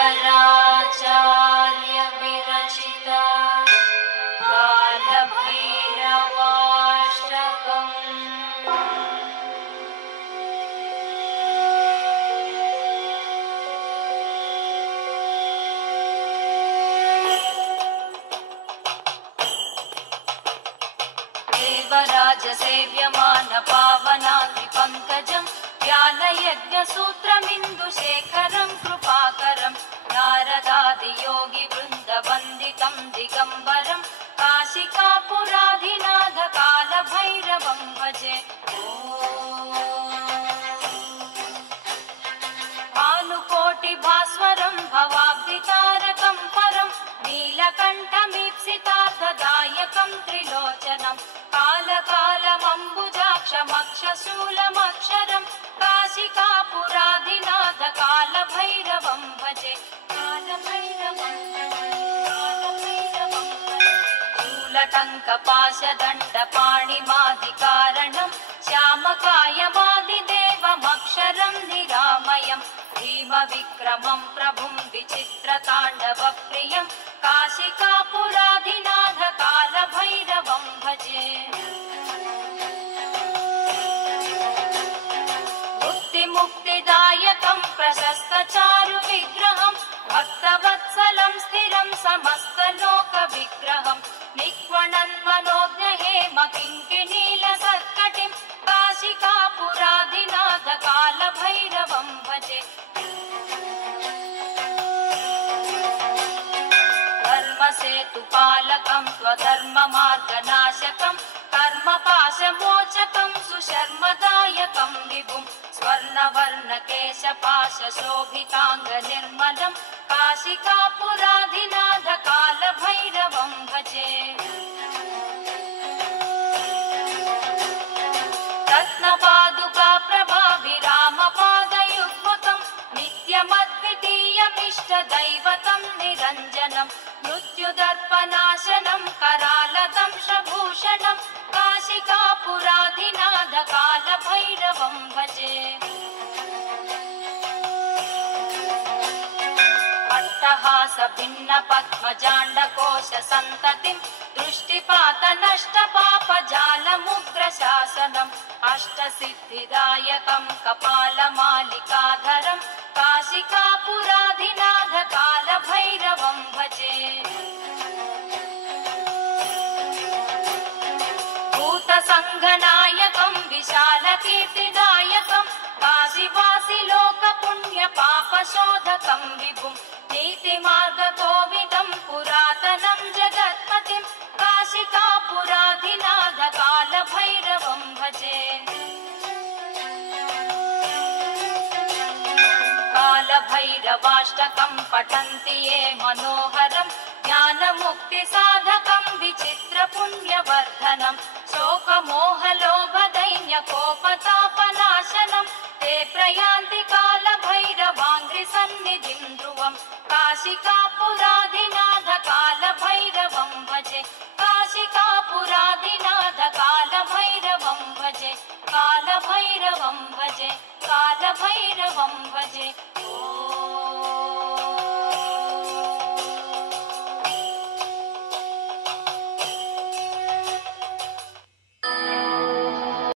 शंकराचार्य विरचिता कालभैरवाष्टकम्। देवराजसेव्यमान पावनाद्रिपङ्कजं ज्ञानयज्ञसूत्रमिन्दुशेखरं कृपाकरं नारदादियोगिवृन्दवन्दितं दिगम्बरं काशिकापुराधिनाथकालभैरवं भजे। भानुकोटिभास्वरं भवाब्धितारकं परं नीलकण्ठमीप्सितार्थदायकं त्रिलोचनं कालकालमम्बुजाक्षमक्षशूलमक्षरं काशिकापुराधिनाथकालभैरवं भजे। शूलटङ्कपाशदण्डपाणिमादिकारणं श्यामकायमादिदेवमक्षरं निरामयं भीमविक्रमं प्रभुं विचित्रताण्डवप्रियं काशिकापुराधिनाथकालभैरवं भजे। मुक्तिदायकं प्रशस्तचारुविग्रहं भक्तवत्सलं स्थिरं समस्तलोकविग्रहं निक्वणन्मनोज्ञहेमकिङ्किणीलसत्कटिं काशिकापुराधिनाथकालभैरवं भजे। धर्मसेतुपालकं स्वधर्ममार्गनाशकं कर्मपाशमोचकं सुशर्मदायकं विभुं स्वर्णवर्णकेशपाशशोभिताङ्गनिर्मलं काशिकापुराधिनाथकालभैरवं भजे। रत्नपादुकाप्रभाभिरामपादयुग्मकं नित्यमद्वितीयमिष्टदैवतं निरञ्जनं मृत्युदर्पनाशनं करालदंशभूषणं काशिकापुराधिनाथकालभैरवं भजे। अट्टहासभिन्नपद्मजाण्डकोशसन्ततिं दृष्टिपातनष्टपापजालमुग्रशासनम् अष्टसिद्धिदायकं कपालमालिकाधरं काशिकापुराधिनाथकालभैरवं भजे। भूतसङ्घनायकं विशालकीर्तिदायकं काशीवासिलोकपुण्यपापशोधकं विभुं नीतिमार्गकोविदं पुरातनं जगत्पतिं काशिकापुराधिनाथकालभैरवं भजे। कालभैरवाष्टकं पठन्ति ये मनोहरं ज्ञानमुक्तिसाधकं विचित्रपुण्यवर्धनं शोकमोहलोभदैन्यकोपतापनाशनं ते प्रयान्ति कालभैरवाङ्घ्रिसन्निधिं ध्रुवं काशिकापुराधिनाथकालभैरवं भजे। काशिकापुराधिनाथकालभैरवं भजे। कालभैरवं भजे। कालभैरवं भजे।